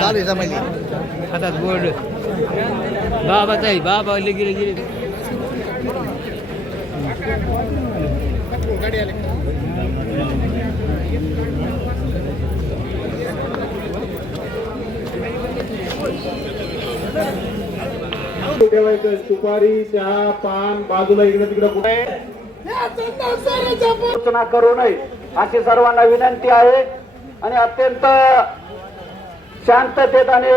चालू जमायली हातात बोर्ड बाबाच आहे बाबा गेले गेले ठेवायचं सुपारी चहा पान बाजूला इकडे तिकडे कुठे सूचना करू नये अशी सर्वांना विनंती आहे आणि अत्यंत शांततेत आणि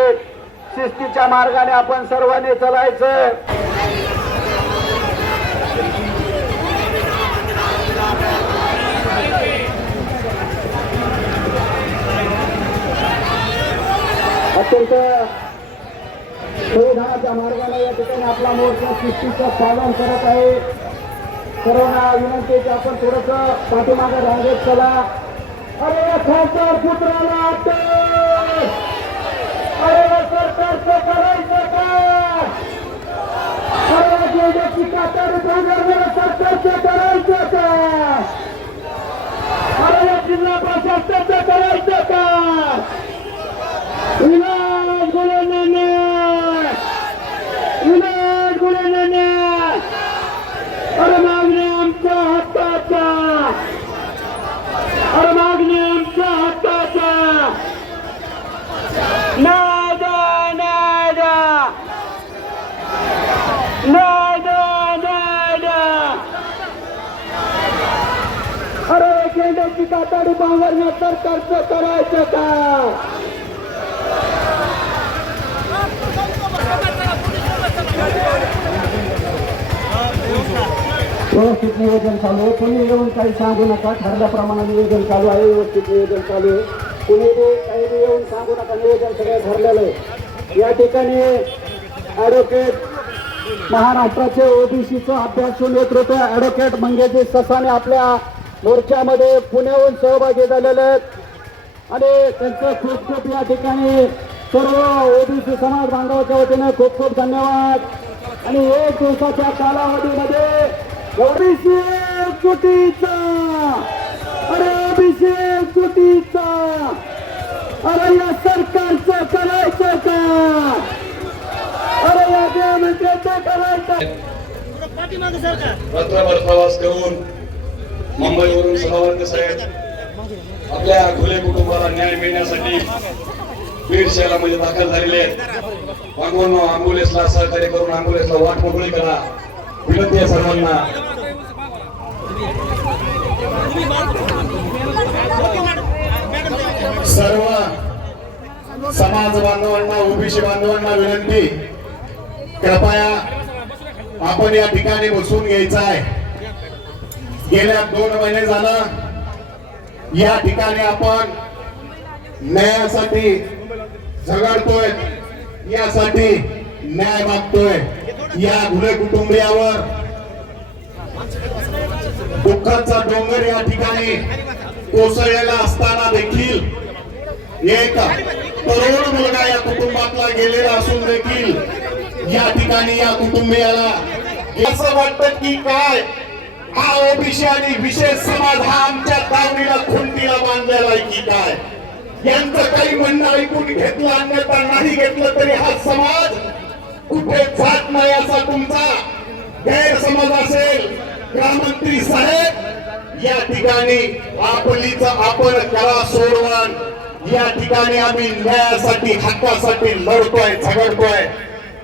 शिस्तीच्या मार्गाने आपण सर्वांनी चालायचं. अत्यंत संविधानाच्या मार्गाने या ठिकाणी आपला मोर्चा शिस्तीचं पालन करत आहे. सर्वांना विनंती की आपण थोडस पाठीमागे रांगेत चला. अरे खासदार पुत्राला अरे सरकारचं करायचं का? अरे कातर सरकारचं करायचं का? अरे जिल्हा प्रशासनाचं करायचं का? विलास गुलेने अरे मागणे आमच्या हक्काचा अरे मागणे आमच्या हक्काचा नादा नादा नादा नादा अरे गेंड्याची कातडी पांघरण्या सरकारचं करायचं का? व्यवस्थित नियोजन चालू आहे. कोणी येऊन काही सांगू नका. ठरल्याप्रमाणे नियोजन चालू आहे. व्यवस्थित नियोजन चालू आहे. कोणी काही येऊन सांगू नका. नियोजन सगळं ठरलेलं आहे. या ठिकाणी ॲडव्होकेट महाराष्ट्राचे ओबीसीचं अभ्यासू नेतृत्व ॲडव्होकेट मंगेश ससाने आपल्या मोर्चामध्ये पुण्याहून सहभागी झालेले आहेत आणि त्यांचं खूप खूप या ठिकाणी सर्व ओबीसी समाज बांधवाच्या वतीने खूप खूप धन्यवाद. आणि 1 दिवसाच्या कालावधीमध्ये ओबीसी एकजुटीचा अरे ओबीसी एकजुटीचा अरे या सरकारचं करायचं का? अरे या गृहमंत्र्याचं करायचं. रात्रभर प्रवास करून मुंबईवरून सभावर्ग साहेब आपल्या खुले कुटुंबाला न्याय मिळण्यासाठी बीड शहरामध्ये दाखल झालेले आहेत. वागवून अँब्युलन्सला सहकार्य करून अँब्युलन्सला वाट मोकळी करा विनंती आहे सर्वांना. सर्व समाज बांधवांना ओबीसी बांधवांना विनंती कृपया आपण या ठिकाणी बसून घ्यायचं आहे. गेल्या 2 महिने झालं या ठिकाणी आपण न्यायासाठी झगडतोय. यासाठी न्याय मागतोय. या घुले कुटुंबियावर दुःखाचा डोंगर या ठिकाणी कोसळलेला असताना देखील एक तरुण मुलगा या कुटुंबातला गेलेला असून देखील या ठिकाणी या कुटुंबियाला असं वाटतं की काय हा ओबीसी आणि विशेष समाज हा आमच्या दावणीला खुंटीला बांधलेला आहे की काय? यांचं काही म्हणणं ऐकून घेतलं अन्यथा नाही घेतलं तरी हा समाज कुठे जात नाही असा तुमचा गैरसमज असेल. गृहमंत्री साहेब या ठिकाणी आपण करा सोडवण. या ठिकाणी आम्ही न्यायासाठी हक्कासाठी लढतोय झगडतोय.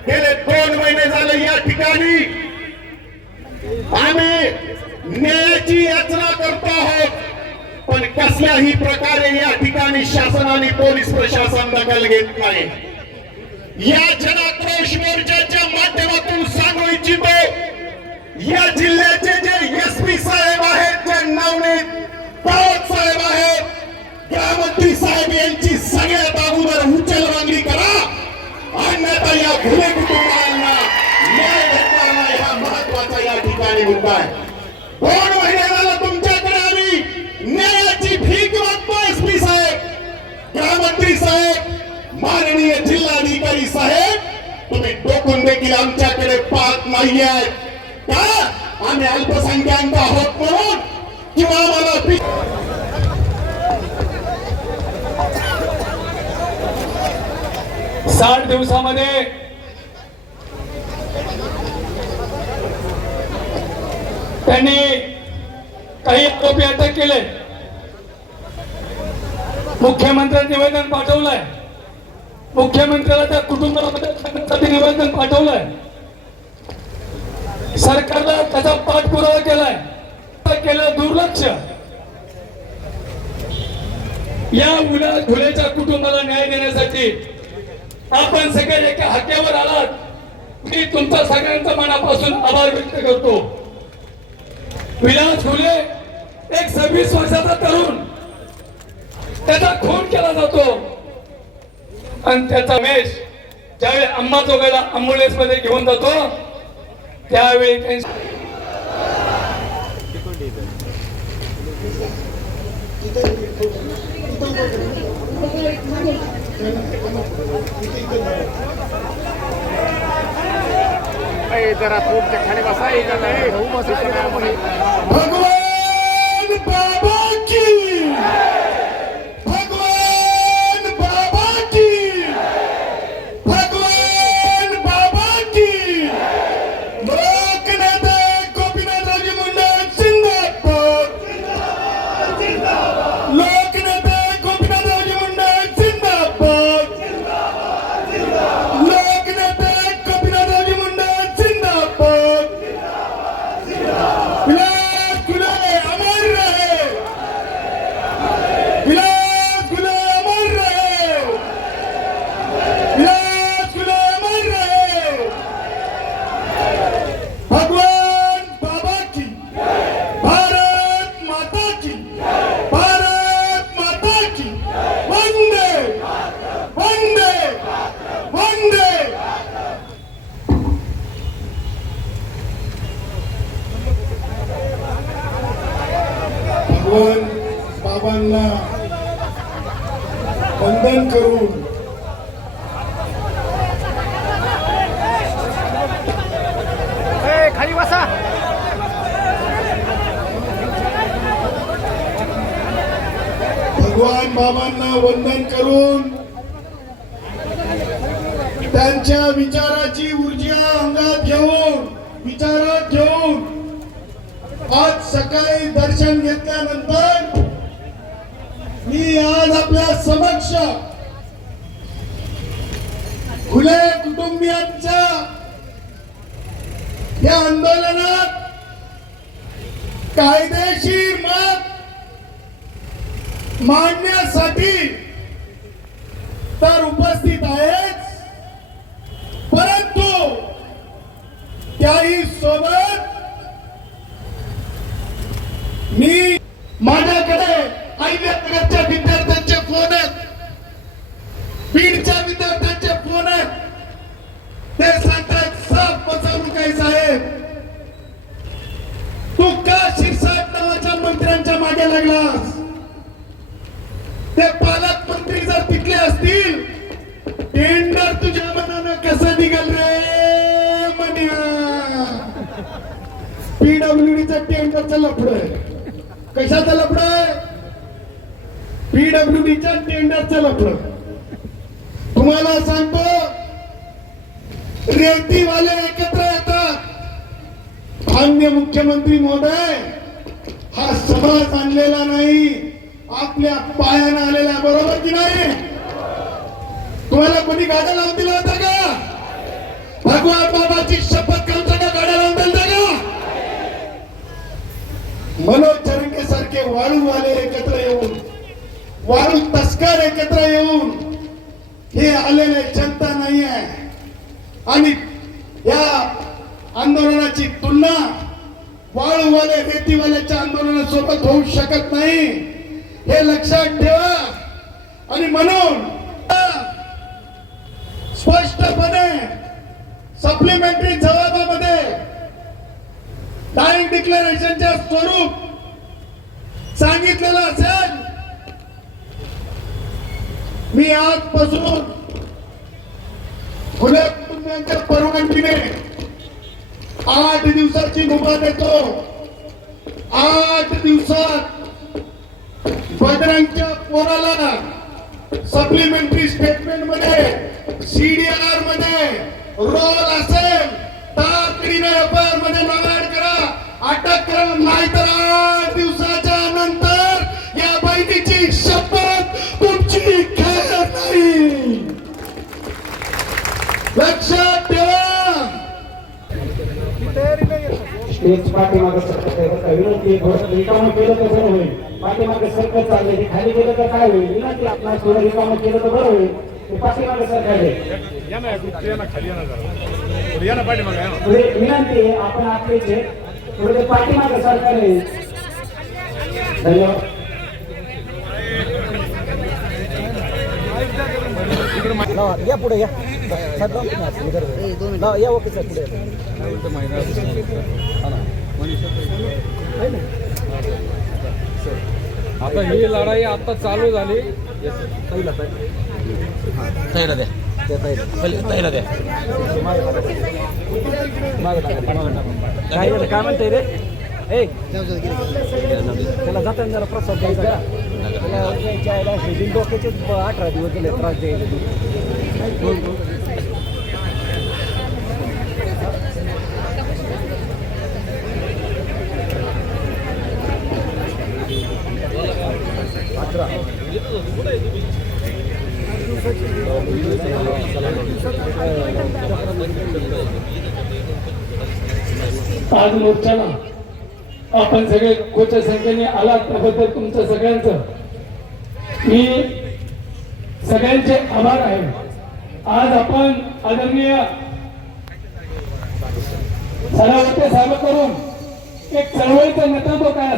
गेले 2 महिने झाले या ठिकाणी आम्ही न्यायाची याचना करतो आहोत. पण कसल्याही प्रकारे या ठिकाणी शासन आणि पोलीस प्रशासन दखल घेत नाही. या जनाक्रोश मोर्चाच्या माध्यमातून सांगू इच्छितो या जिल्ह्याचे जे एसपी साहेब आहेत, जे नवनीत राऊत साहेब आहेत, गृहमंत्री साहेब यांची सगळ्यात अगोदर उचलबांगडी करा. अन्यथा या खुले कुटुंबांना न्याय भेटणार नाही हा महत्वाचा या ठिकाणी मुद्दा आहे. 2 महिने झाला तुमच्याकडे आम्ही न्यायाची भीक मागतो. एसपी साहेब, गृहमंत्री साहेब, माननीय जिल्हाधिकारी साहेब, तुम्ही डोकून देखील आमच्याकडे पाहत नाहीये का? आम्ही अल्पसंख्याक आहोत म्हणून किंवा आम्हाला 60 दिवसामध्ये त्यांनी काही आरोपी अटक केले. मुख्यमंत्र्यांनी निवेदन पाठवलंय. मुख्यमंत्र्याला त्या कुटुंबाला मदत करण्यासाठी निवेदन पाठवलंय. सरकारला त्याचा पाठपुरावा केलाय. केलं दुर्लक्ष. या मुला धुलेच्या कुटुंबाला न्याय देण्यासाठी आपण सगळे एका हाक्यावर आलात. मी तुमचा सगळ्यांचा मनापासून आभार व्यक्त करतो. विलास घुले एक 26 वर्षाचा तरुण, त्याचा खून केला जातो आणि त्याचा मेश ज्यावेळी अंबाजोगाईला अँब्युलन्स मध्ये घेऊन जातो त्यावेळी त्यांची जरा खूप खाली बसा भगवान बाबा की, भगवान बाबा की, भगवान बाबा की. लोकनेते गोपीनाथरावजी मुंडे जिंदाबाद. लोकनेते गोपीनाथरावजी मुंडे जिंदाबाद. लोकनेते गोपीनाथरावजी मुंडे जिंदाबाद. विलास घुले अमर रहे. विलास घुले अमर रहे. विलास घुले अमर रहे. भगवान बाबा की, भारत माता की, भारत माता की. वंदे वंदे वंदे. भगवान बाबांना वंदन करून खाली बसा. भगवान बाबांना वंदन करून त्यांच्या विचाराची ऊर्जा अंगात घेऊन, विचारात घेऊन आज सकाळी दर्शन घेतल्यानंतर मी आज आपल्या समक्ष घुले कुटुंबियांच्या या आंदोलनात कायदेशीर मत मांडण्यासाठी तर उपस्थित आहेच, परंतु त्याही सोबत मी माझ्याकडे अहिल्यानगरच्या विद्यार्थ्यांचे फोन आहेत, बीडच्या विद्यार्थ्यांचे फोन आहेत. ते सांगतात साफ फसवणूक आहे साहेब. तू का शिरसाट नावाच्या मंत्र्यांच्या मागे लागलास? ते पालकमंत्री जर तिथले असतील, टेंडर तुझ्या मनानं कसं निघाल रे म्हण्या? पीडब्ल्यूडीचं टेंडरचं लफडं आहे. कशाचं लफडं आहे? पीडब्ल्यूडीच्या टेंडरचं लफडं. तुम्हाला सांगतो, रेतीवाले एकत्र येतात. माननीय मुख्यमंत्री महोदय, हा समाज आणलेला नाही, आपल्या पायानं आलेला, बरोबर की नाही? तुम्हाला कोणी गाड्या लावून दिला होता का? भगवान बाबाची शपथ घेऊन का गाड्या लावून दिल्या का? मनोज जरंगे सारखे वाळूवाले एकत्र येऊन, वाळू तस्कर एकत्र येऊन हे आलेले जनता नाही आहे. आणि या आंदोलनाची तुलना वाळूवाले रेतीवाल्याच्या आंदोलनासोबत होऊ शकत नाही, हे लक्षात ठेवा. आणि म्हणून स्पष्टपणे सप्लिमेंटरी जबाबामध्ये डायिंग डिक्लेरेशनचे स्वरूप सांगितलेलं असेल. मी आजपासून खुल्या कुटुंबियांच्या परवानगीने 8 दिवसाची मुभा देतो. 8 दिवसात बजरंगच्या पोराला सप्लिमेंटरी स्टेटमेंट मध्ये सीडीआर मध्ये रोल असेल तातडीने एफआयआर मध्ये नाव ऍड करा, अटक करा, नाहीतर 8 दिवसाच्या नंतर या बहिणीची शपथ तुमची खैर नाही. लक्षात ठेवा. स्टेज पाठीमागे सरकत विनंती, थोडं रिकामं केलं तर बरं होईल. पाठीमागे सरकत चाललंय, ते खाली गेलं तर काय होईल? विनंती, आपला थोडं रिकामं केलं तर बरं होईल. ते पाठीमागे सरकायले विनंती आहे, आपण आपलेचे थोडे ते पाठीमागे सरकायले. धन्यवाद. या पुढे या या ओके सर पुढे आता ही लढाई आता चालू झाली. काय म्हणते रे? त्याला जाताना जरा प्रसाद द्यायचा का? त्याला डोक्याचे 18 दिवस गेले त्रास द्यायचे. आज मोर्चाला आपण सगळे खोच्या संख्येने आलात त्याबद्दल तुमचं सगळ्यांचं मी सगळ्यांचे आभार आहे. आज आपण आदरणीय सरावते साहेब करून एक चळवळीचं नेतृत्व काय